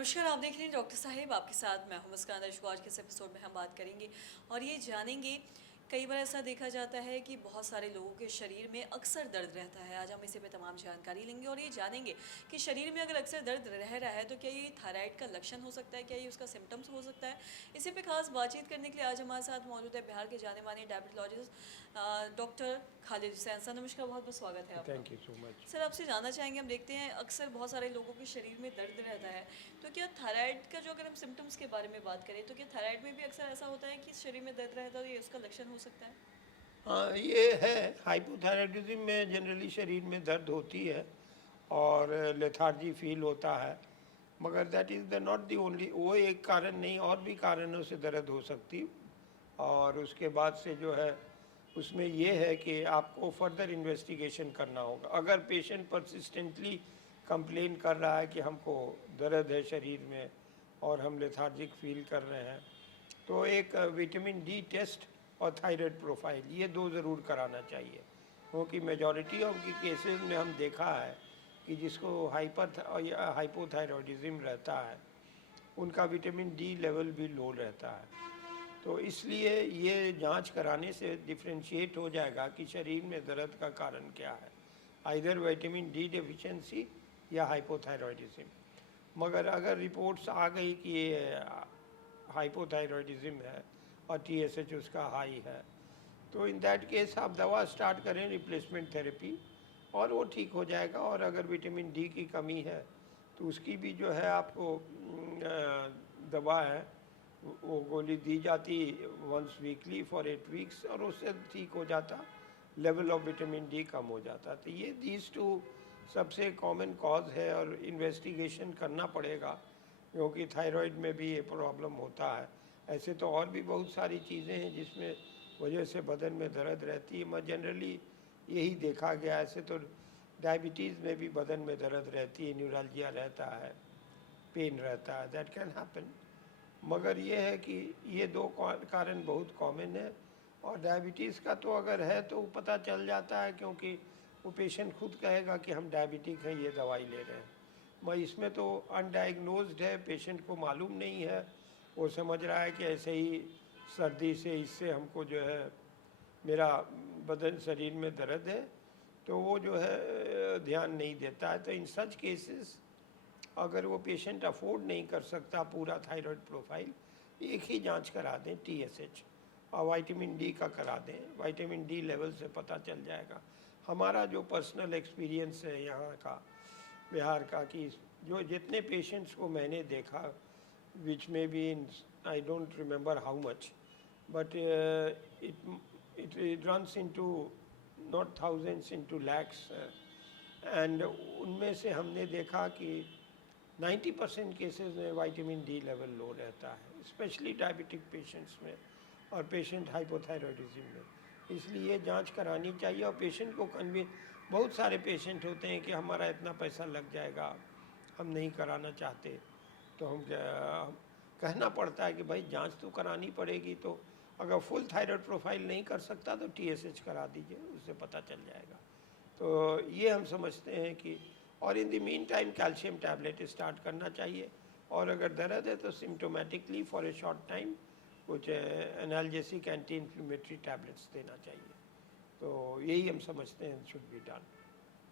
नमस्कार, आप देख रहे हैं डॉक्टर साहिब, आपके साथ मैं हूं मुस्कान दर्शकों। आज के इस एपिसोड में हम बात करेंगे और ये जानेंगे, कई बार ऐसा देखा जाता है कि बहुत सारे लोगों के शरीर में अक्सर दर्द रहता है। आज हम इसी पे तमाम जानकारी लेंगे और ये जानेंगे कि शरीर में अगर अक्सर दर्द रह रहा है तो क्या ये थायराइड का लक्षण हो सकता है, क्या ये उसका सिम्टम्स हो सकता है। इसी पे खास बातचीत करने के लिए आज हमारे साथ मौजूद है बिहार के जाने माने diabetologist doctor Khalid Hussain. Sir नमस्कार, बहुत बहुत स्वागत है आपका। Thank you so much. Sir आपसे जानना चाहेंगे, हम देखते हैं अक्सर बहुत सारे लोगों के शरीर में दर्द रहता है, तो क्या थायराइड का जो अगर हम सिम्टम्स के बारे में बात करें तो क्या थायराइड में भी अक्सर ऐसा होता है कि शरीर में दर्द रहता है, तो ये उसका लक्षण हो सकता है। हाँ, ये है हाइपोथायराइडिज्म में जनरली शरीर में दर्द होती है और लेथार्जी फील होता है, मगर that is the not the only, वो एक कारण नहीं, और भी कारणों से दर्द हो सकती। और उसके बाद से जो है उसमें ये है कि आपको फर्दर इन्वेस्टिगेशन करना होगा। अगर पेशेंट परसिस्टेंटली कंप्लेन कर रहा है कि हमको दर्द है शरीर में और हम लेथार्जिक फील कर रहे हैं, तो एक विटामिन डी टेस्ट और थायराइड प्रोफाइल, ये दो ज़रूर कराना चाहिए, क्योंकि मेजॉरिटी ऑफ की केसेस में हम देखा है कि जिसको हाइपोथायरॉयडिज्म रहता है उनका विटामिन डी लेवल भी लो रहता है। तो इसलिए ये जांच कराने से डिफ्रेंशिएट हो जाएगा कि शरीर में दर्द का कारण क्या है, आइदर विटामिन डी डेफिशिएंसी या हाइपोथायरॉयडिज्म। मगर अगर रिपोर्ट्स आ गई कि ये हाइपोथायरॉयडिज्म है और टीएसएच उसका हाई है, तो इन दैट केस आप दवा स्टार्ट करें, रिप्लेसमेंट थेरेपी, और वो ठीक हो जाएगा। और अगर विटामिन डी की कमी है तो उसकी भी जो है आपको दवा है, वो गोली दी जाती वंस वीकली फॉर 8 वीक्स, और उससे ठीक हो जाता, लेवल ऑफ विटामिन डी कम हो जाता। तो ये दीज टू सबसे कॉमन कॉज है और इन्वेस्टिगेशन करना पड़ेगा, क्योंकि थायराइड में भी ये प्रॉब्लम होता है। ऐसे तो और भी बहुत सारी चीज़ें हैं जिसमें वजह से बदन में दर्द रहती है, मगर जनरली यही देखा गया। ऐसे तो डायबिटीज़ में भी बदन में दर्द रहती है, न्यूरल्जिया रहता है, पेन रहता है, दैट कैन हैपन। मगर ये है कि ये दो कारण बहुत कॉमन है। और डायबिटीज़ का तो अगर है तो पता चल जाता है, क्योंकि वो पेशेंट खुद कहेगा कि हम डायबिटिक हैं, ये दवाई ले रहे हैं। मैं इसमें तो अनडायग्नोज्ड है, पेशेंट को मालूम नहीं है, वो समझ रहा है कि ऐसे ही सर्दी से इससे हमको जो है मेरा बदन शरीर में दर्द है, तो वो जो है ध्यान नहीं देता है। तो इन सच केसेस अगर वो पेशेंट अफोर्ड नहीं कर सकता पूरा थायराइड प्रोफाइल, एक ही जांच करा दें टीएसएच और विटामिन डी का करा दें। विटामिन डी लेवल से पता चल जाएगा। हमारा जो पर्सनल एक्सपीरियंस है यहाँ का, बिहार का, कि जो जितने पेशेंट्स को मैंने देखा, विच में be in, I don't remember how much, but it runs into not thousands, into lakhs, and उनमें से हमने देखा कि 90% केसेस में विटामिन डी लेवल लो रहता है, स्पेशली डायबिटिक पेशेंट्स में और पेशेंट हाइपोथायरॉयडिज्म में। इसलिए जांच करानी चाहिए। और पेशेंट को कन्विंस, बहुत सारे पेशेंट होते हैं कि हमारा इतना पैसा लग जाएगा, हम नहीं कराना चाहते, तो हम कहना पड़ता है कि भाई जांच तो करानी पड़ेगी। तो अगर फुल थायराइड प्रोफाइल नहीं कर सकता तो टीएसएच करा दीजिए, उससे पता चल जाएगा। तो ये हम समझते हैं कि, और in the mean time calcium tablet start करना चाहिए। और अगर दर्द है तो symptomatically for a short time कुछ एनाल्जेसिक एंटी इन्फ्लेमेटरी टैबलेट्स देना चाहिए। तो यही हम समझते हैं शुड बी डन।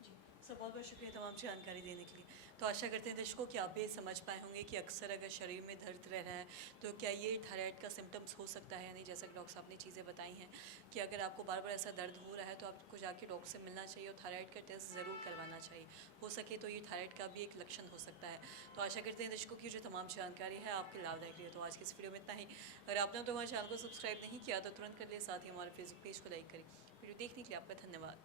जी सर, बहुत बहुत शुक्रिया तमाम जानकारी देने के लिए। तो आशा करते हैं दर्शकों कि आप भी समझ पाए होंगे कि अक्सर अगर शरीर में दर्द रह रहा है तो क्या ये थायराइड का सिम्टम्स हो सकता है या नहीं। जैसा कि डॉक्टर साहब ने चीज़ें बताई हैं कि अगर आपको बार बार ऐसा दर्द हो रहा है तो आपको जाके डॉक्टर से मिलना चाहिए और थायराइड का टेस्ट ज़रूर करवाना चाहिए। हो सके तो ये थायराइड का भी एक लक्षण हो सकता है। तो आशा करते हैं दर्शकों की जो तमाम जानकारी है आपके लाभदायक रही है। तो आज की इस वीडियो में इतना ही। अगर आपने तो हमारे चैनल को सब्सक्राइब नहीं किया तो तुरंत कर लिए, साथ ही हमारे फेसबुक पेज को लाइक करें। वीडियो देखने के लिए आपका धन्यवाद।